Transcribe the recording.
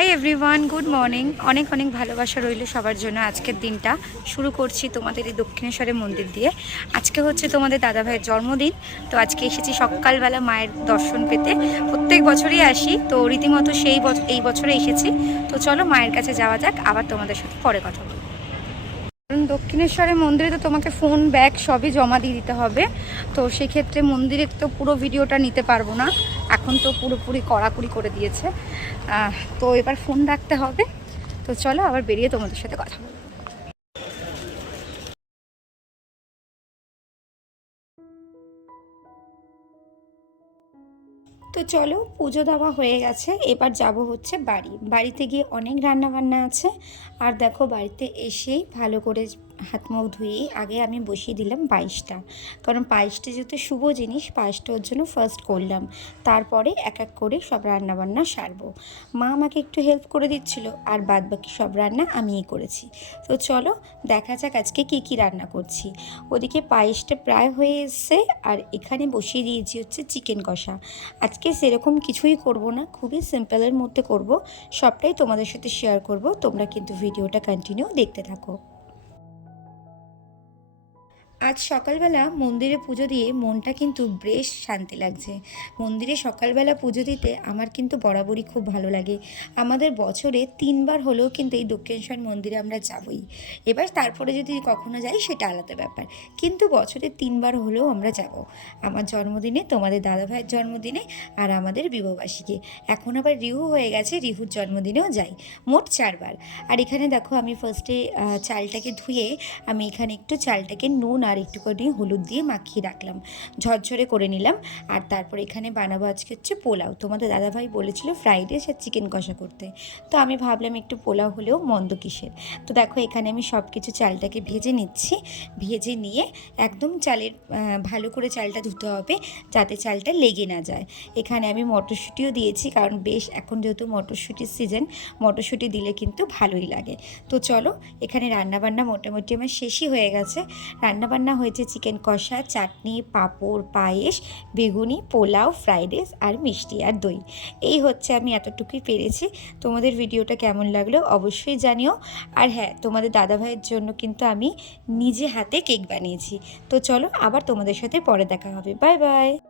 Hi everyone, good morning. অনেক অনেক ভালোবাসা রইল সবার জন্য। আজকের দিনটা শুরু করছি তোমাদের এই দক্ষিণেশ্বরের মন্দির দিয়ে। আজকে হচ্ছে তোমাদের দাদাভাইয়ের জন্মদিন। তো আজকে এসেছি সকালবেলা মায়ের দর্শন পেতে। প্রত্যেক বছরই আসি, তো রীতিমতো এই বছরে এসেছি। তো চলো মায়ের কাছে যাওয়া যাক, আবার তোমাদের সাথে পরে কথা বলবো। কারণ দক্ষিণেশ্বরের মন্দিরে তো তোমাকে ফোন ব্যাগ সবই জমা দিয়ে দিতে হবে। তো সেক্ষেত্রে মন্দিরে তো পুরো ভিডিওটা নিতে পারবো না, এখন তো পুরোপুরি কড়াকড়ি করে দিয়েছে। তো এবার ফোন রাখতে হবে। তো চলো আবার বেরিয়ে তোমাদের সাথে কথা বলবো। তো চলো, পুজো দেওয়া হয়ে গেছে, এবার যাব হচ্ছে বাড়িতে গিয়ে অনেক রান্না বান্না আছে। আর দেখো, বাড়িতে এসেই ভালো করে হাত মুখ ধুয়েই আগে আমি বসিয়ে দিলাম পায়েসটা। কারণ পায়েসটা যেহেতু শুভ জিনিস, পায়েসটা ওর জন্য ফার্স্ট করলাম, তারপরে এক এক করে সব রান্না বান্না সারবো। মা আমাকে একটু হেল্প করে দিচ্ছিল, আর বাদ বাকি সব রান্না আমিই করেছি। তো চলো দেখা যাক আজকে কি কি রান্না করছি। ওদিকে পায়েসটা প্রায় হয়ে এসছে, আর এখানে বসিয়ে দিয়েছি হচ্ছে চিকেন কষা। আজকে সেরকম কিছুই করব না, খুবই সিম্পলের মধ্যে করব। সবটাই তোমাদের সাথে শেয়ার করব, তোমরা কিন্তু ভিডিওটা কন্টিনিউ দেখতে থাকো। আজ সকালবেলা মন্দিরে পুজো দিয়ে মনটা কিন্তু বেশ শান্তি লাগছে। মন্দিরে সকালবেলা পুজো দিতে আমার কিন্তু বরাবরই খুব ভালো লাগে। আমাদের বছরে 3বার হলেও কিন্তু এই দক্ষিণেশ্বর মন্দিরে আমরা যাবই। এবার তারপরে যদি কখনো যাই সেটা আলাদা ব্যাপার, কিন্তু বছরে 3বার হলেও আমরা যাব। আমার জন্মদিনে, তোমাদের দাদাভাইয়ের জন্মদিনে, আর আমাদের বিবাহবার্ষিকী। এখন আবার রিহু হয়ে গেছে, রিহুর জন্মদিনেও যাই। মোট 4বার। আর এখানে দেখো, আমি ফার্স্টে চালটাকে ধুয়ে আমি এখানে একটু চালটাকে নুন আর একটুখানি হলুদ দিয়ে মাখিয়ে রাখলাম, ঝরঝরে করে নিলাম। আর তারপর এখানে বানাবো আজকে হচ্ছে পোলাও। তোমাদের দাদাভাই বলেছিল ফ্রাইড রাইস আর চিকেন কষা করতে, তো আমি ভাবলাম একটু পোলাও হলেও মন্দ কিসের। তো দেখো, এখানে আমি সব কিছু চালটাকে ভেজে নিচ্ছি। ভেজে নিয়ে একদম চালের ভালো করে চালটা ধুতে হবে, যাতে চালটা লেগে না যায়। এখানে আমি মটরশুঁটিও দিয়েছি, কারণ বেশ এখন যেহেতু মটরশুঁটির সিজন, মটরশুঁটি দিলে কিন্তু ভালোই লাগে। তো চলো, এখানে রান্নাবান্না মোটামুটি আমার শেষই হয়ে গেছে। রান্নাবান্না হয়েছে চিকেন কষা, চাটনি, পাঁপড়, পায়েস, বেগুনি, পোলাও, ফ্রাইড রাইস আর মিষ্টি আর দই। এই হচ্ছে, আমি এতটুকুই পেরেছি। তোমাদের ভিডিওটা কেমন লাগলো অবশ্যই জানিও। আর হ্যাঁ, তোমাদের দাদাভাইয়ের জন্য কিন্তু আমি নিজে হাতে কেক বানিয়েছি। তো চলো, আবার তোমাদের সাথে পরে দেখা হবে। Bye bye.